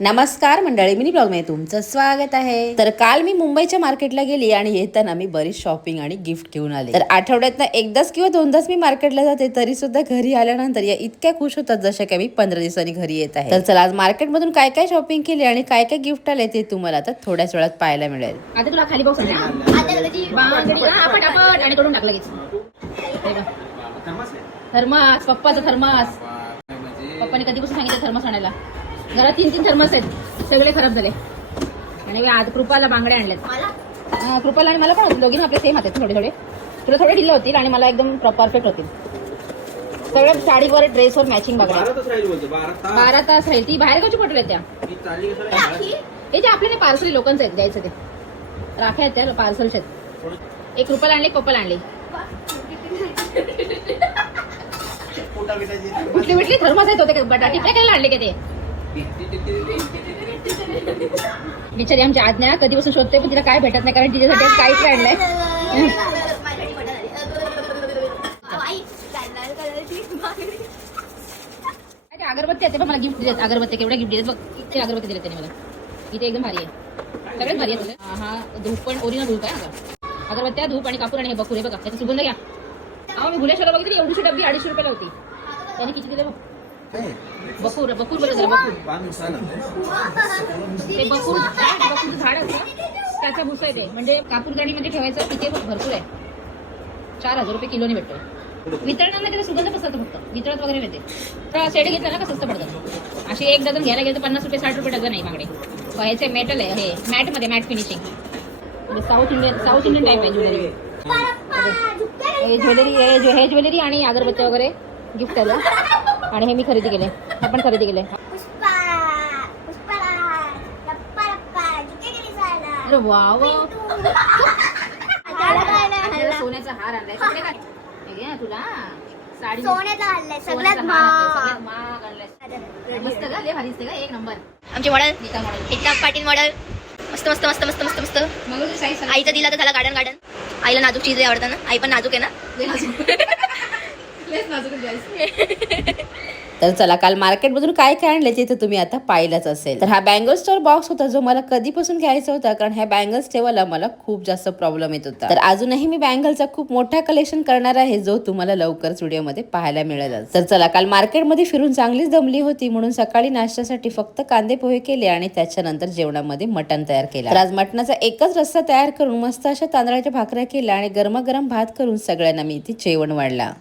नमस्कार मंडळी, mini blog मध्ये तुमचं स्वागत आहे. तर काल मी मुंबईच्या मार्केटला गेली आणि येताना मी बरीच शॉपिंग आणि गिफ्ट घेऊन आले. तर आठवड्यातनं एकदाच किंवा दोनदाच मी मार्केटला जाते, तरी सुद्धा घरी आल्यानंतर या इतक्या खुश होतात जशा की मी 15 दिवसांनी घरी येत आहे. तर चला आज मार्केटमधून काय काय शॉपिंग केली आणि काय काय गिफ्ट आले ते तुम्हाला आता थोड्याच वेळात पाहायला मिळेल. आता तुला खाली बॉक्स आणि करून टाकलं थर्मास, पप्पाचा थर्मास. पप्पाने कधीपासून सांगितलं थर्मास आणायला. घरात 3 थर्मास आहेत, सगळे खराब झाले. आणि आज कृपाला बांगड्या आणल्यात. कृपाला आणि मला पण दोघींना आपले सेम आहेत थोडे थोडे. तुला थोडे ढिल्ले होतील आणि मला एकदम परफेक्ट होतील. सगळ्या साडीवर ड्रेसवर मॅचिंग बांगड्या. 12 तास राहील. ती बाहेर कशी पटवल्या त्या? हे जे आपल्याला पार्सल लोकांचं आहेत द्यायचं ते राख्या आहेत त्या पार्सलच्या आहेत. एक रुपयाला आणले, पप्पाला आणले. कुठली कुठली थर्मास आहेत होते बटाटी काय आणले का ते? बिचारी आमची आज्ञा कधीपासून शोधते पण तिला काय भेटत नाही, कारण तिच्यासाठी काहीच काय आणलंय. अगरबत्ती आहे मला गिफ्ट दिलेत. अगरबत्ती केवढ्या गिफ्ट दिलेत बघ. इथे अगरबत्ती दिले त्याने मला. इथे एकदम भारी आहे, सगळ्यात भारी आहे. हा धूप पण ओरिजिनल धूप आहे. अगरबत्त्या, धूप आणि कापूर आणि हे बकूर आहे बघा. त्याचा सुगंध घ्या. मी भुलेश्वरला बघितली, एवढीशी डब्बी 250 रुपयाला होती. त्याने किती दिले बघ. बकूर बकूर बोलत जरा बकूर. ते बकूरचं झाड असतं त्याचा भुसा आहे ते. म्हणजे कापूर गाडीमध्ये ठेवायचं. किती भरपूर आहे. 4000 रुपये किलोने भेटतो. वितरणाला त्याचा सुगंध पसरतो फक्त. वितरत वगैरे मिळते. तर सेट घेतला ना का स्वस्त पडतात. अशी एक डझन घ्यायला गेलं तर 50 रुपये 60 रुपये डझन आहे मागडे. ह्याचे मेटल आहे, हे मॅटमध्ये matte finishing. South Indian type आहे ज्वेलरी. हे ज्वेलरी आणि अगरबत्त्या वगैरे गिफ्ट आलं. आणि हे मी खरेदी केले. आपण खरेदी केले. अरे वाव, सोन्याचा हार आणलाय तुला. साडी सोन्याचा आणलाय, सगळ्यात महाग आणलाय. मस्त का, लय भारी दिसते का, एक नंबर. आमचे मॉडेल एकदा पाटील मॉडेल मस्त मस्त मस्त मस्त मस्त मस्त. आईचा दिला तर झाला गार्डन गार्डन. आईला नाजूक चीज आवडतं ना, आई पण नाजूक आहे ना. तर चला काल मार्केटमधून काय काय आणले ते तर तुम्ही आता पाहिलंच असेल. तर हा बँगल स्टोर बॉक्स होता जो मला कधीपासून घ्यायचा होता, कारण ह्या बँगल्स ठेवायला मला खूप जास्त प्रॉब्लेम येत होता. तर अजूनही मी बँगलचा खूप मोठा कलेक्शन करणार आहे, जो तुम्हाला लवकरच व्हिडिओमध्ये पाहायला मिळेल. तर चला काल मार्केटमध्ये फिरून चांगलीच दमली होती, म्हणून सकाळी नाश्त्यासाठी फक्त कांदे पोहे केले आणि त्याच्यानंतर जेवणामध्ये मटण तयार केलं. तर आज मटणाचा एकच रस्सा तयार करून मस्त अशा तांदळाच्या भाकऱ्या केल्या आणि गरमागरम भात करून सगळ्यांना मी इथे जेवण वाढला.